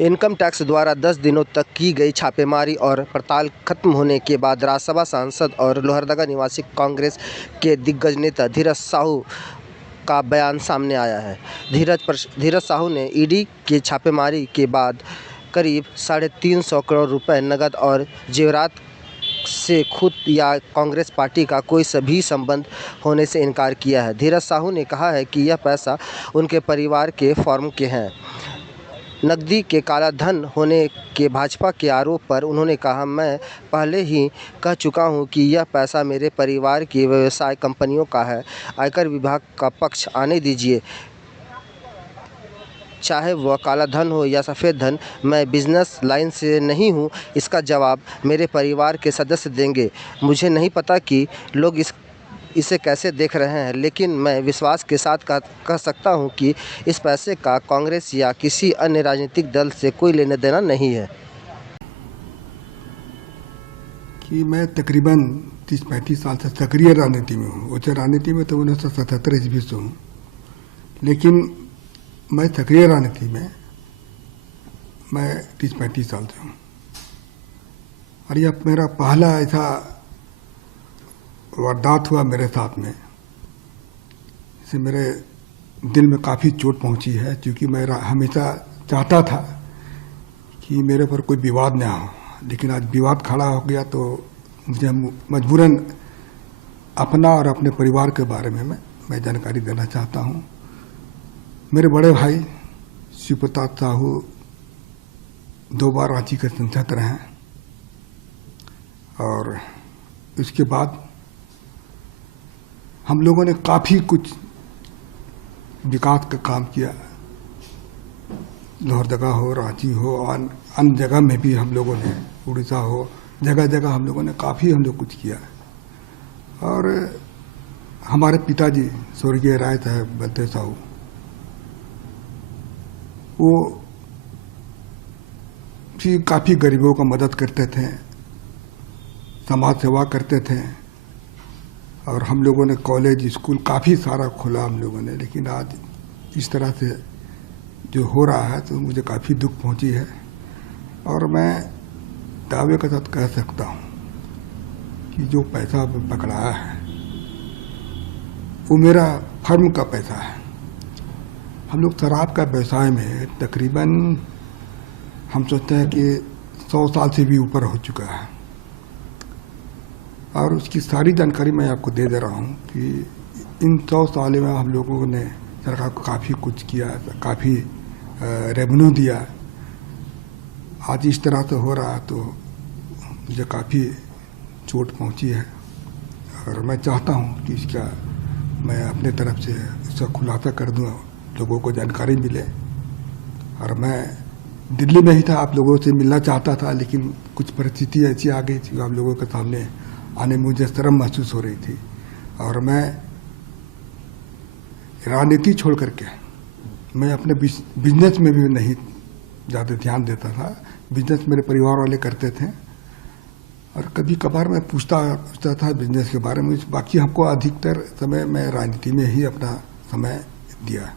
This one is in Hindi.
इनकम टैक्स द्वारा 10 दिनों तक की गई छापेमारी और पड़ताल खत्म होने के बाद राज्यसभा सांसद और लोहरदगा निवासी कांग्रेस के दिग्गज नेता धीरज साहू का बयान सामने आया है। धीरज साहू ने ईडी की छापेमारी के बाद करीब 350 करोड़ रुपए नकद और जेवरात से खुद या कांग्रेस पार्टी का कोई भी संबंध होने से इनकार किया है। धीरज साहू ने कहा है कि यह पैसा उनके परिवार के फॉर्म के हैं। नकदी के काला धन होने के भाजपा के आरोप पर उन्होंने कहा, मैं पहले ही कह चुका हूं कि यह पैसा मेरे परिवार की व्यवसाय कंपनियों का है। आयकर विभाग का पक्ष आने दीजिए, चाहे वह काला धन हो या सफ़ेद धन। मैं बिजनेस लाइन से नहीं हूं, इसका जवाब मेरे परिवार के सदस्य देंगे। मुझे नहीं पता कि लोग इसे कैसे देख रहे हैं, लेकिन मैं विश्वास के साथ कह सकता हूं कि इस पैसे का कांग्रेस या किसी अन्य राजनीतिक दल से कोई लेना देना नहीं है। कि मैं तकरीबन 30-35 साल से सक्रिय राजनीति में हूँ। उच्च राजनीति में तो 1977 ईस्वी से हूँ, लेकिन मैं सक्रिय राजनीति में मैं 30-35 साल से हूँ। और यह मेरा पहला ऐसा वारदात हुआ मेरे साथ में, इससे मेरे दिल में काफ़ी चोट पहुंची है, क्योंकि मैं हमेशा चाहता था कि मेरे पर कोई विवाद ना हो, लेकिन आज विवाद खड़ा हो गया तो मुझे मजबूरन अपना और अपने परिवार के बारे में मैं जानकारी देना चाहता हूं। मेरे बड़े भाई शिवप्रताप साहू 2 बार रांची के सांसद रहे हैं, और इसके बाद हम लोगों ने काफ़ी कुछ विकास का काम किया। लोहरदगा हो, रांची हो, और अन्य जगह में भी हम लोगों ने, उड़ीसा हो, जगह जगह हम लोगों ने काफ़ी कुछ किया। और हमारे पिताजी स्वर्गीय राय साहब बलदेव साहू, वो भी काफ़ी गरीबों का मदद करते थे, समाज सेवा करते थे, और हम लोगों ने कॉलेज स्कूल काफ़ी सारा खोला हम लोगों ने। लेकिन आज इस तरह से जो हो रहा है तो मुझे काफ़ी दुख पहुंची है, और मैं दावे के साथ कह सकता हूं कि जो पैसा पकड़ाया है वो मेरा फर्म का पैसा है। हम लोग शराब का व्यवसाय में तकरीबन हम सोचते हैं कि 100 साल से भी ऊपर हो चुका है, और उसकी सारी जानकारी मैं आपको दे रहा हूँ कि इन 100 साल में हम लोगों ने सरकार को काफ़ी कुछ किया, काफ़ी रेवेन्यू दिया। आज इस तरह से हो रहा तो मुझे काफ़ी चोट पहुँची है, और मैं चाहता हूँ कि इसका मैं अपने तरफ से इसका खुलासा कर दूँ, लोगों को जानकारी मिले। और मैं दिल्ली में ही था, आप लोगों से मिलना चाहता था, लेकिन कुछ परिस्थिति ऐसी आ गई थी, आप लोगों के सामने आने में मुझे शर्म महसूस हो रही थी। और मैं राजनीति छोड़ करके मैं अपने बिजनेस में भी नहीं ज़्यादा ध्यान देता था। बिजनेस मेरे परिवार वाले करते थे, और कभी कभार मैं पूछता था बिजनेस के बारे में। बाकी हमको अधिकतर समय मैं राजनीति में ही अपना समय दिया।